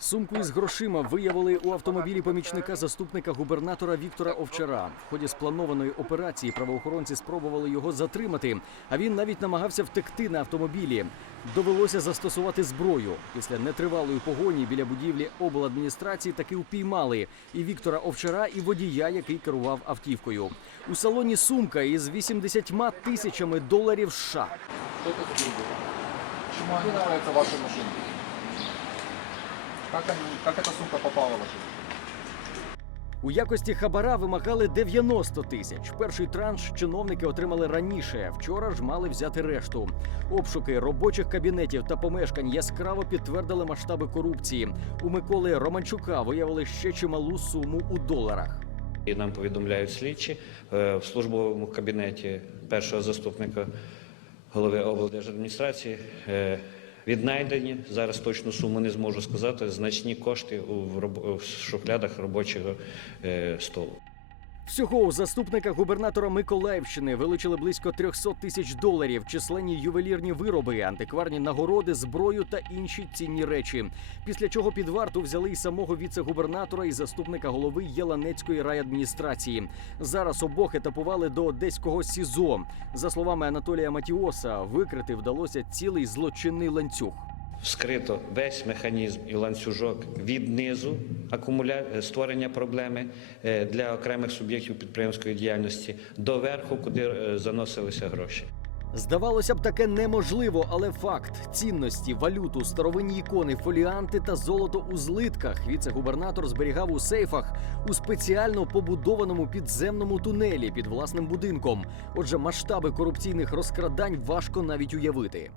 Сумку із грошима виявили у автомобілі помічника заступника губернатора Віктора Овчара. В ході спланованої операції правоохоронці спробували його затримати, а він навіть намагався втекти на автомобілі. Довелося застосувати зброю. Після нетривалої погоні біля будівлі обладміністрації таки впіймали і Віктора Овчара, і водія, який керував автівкою. У салоні сумка із 80 тисячами доларів США. Что это за деньги? Как, они, как эта сумка попала в вашу? У якості хабара вимагали 90 тисяч. Перший транш чиновники отримали раніше. Вчора ж мали взяти решту. Обшуки робочих кабінетів та помешкань яскраво підтвердили масштаби корупції. У Миколи Романчука виявили ще чималу суму у доларах. І нам повідомляють слідчі е, в службовому кабінеті першого заступника голови облдержадміністрації. Віднайдені зараз точну суму не зможу сказати. Значні кошти в шухлядах робочого е, столу. Всього у заступника губернатора Миколаївщини вилучили близько 300 тисяч доларів, численні ювелірні вироби, антикварні нагороди, зброю та інші цінні речі. Після чого під варту взяли й самого віце-губернатора і заступника голови Єланецької райадміністрації. Зараз обох етапували до одеського СІЗО. За словами Анатолія Матіоса, викрити вдалося цілий злочинний ланцюг. Вскрито весь механізм і ланцюжок від низу акумуля... створення проблеми е, для окремих суб'єктів підприємської діяльності до верху, куди е, заносилися гроші. Здавалося б, таке неможливо, але факт цінності, валюту, старовинні ікони, фоліанти та золото у злитках. Віце-губернатор зберігав у сейфах у спеціально побудованому підземному тунелі під власним будинком. Отже, масштаби корупційних розкрадань важко навіть уявити.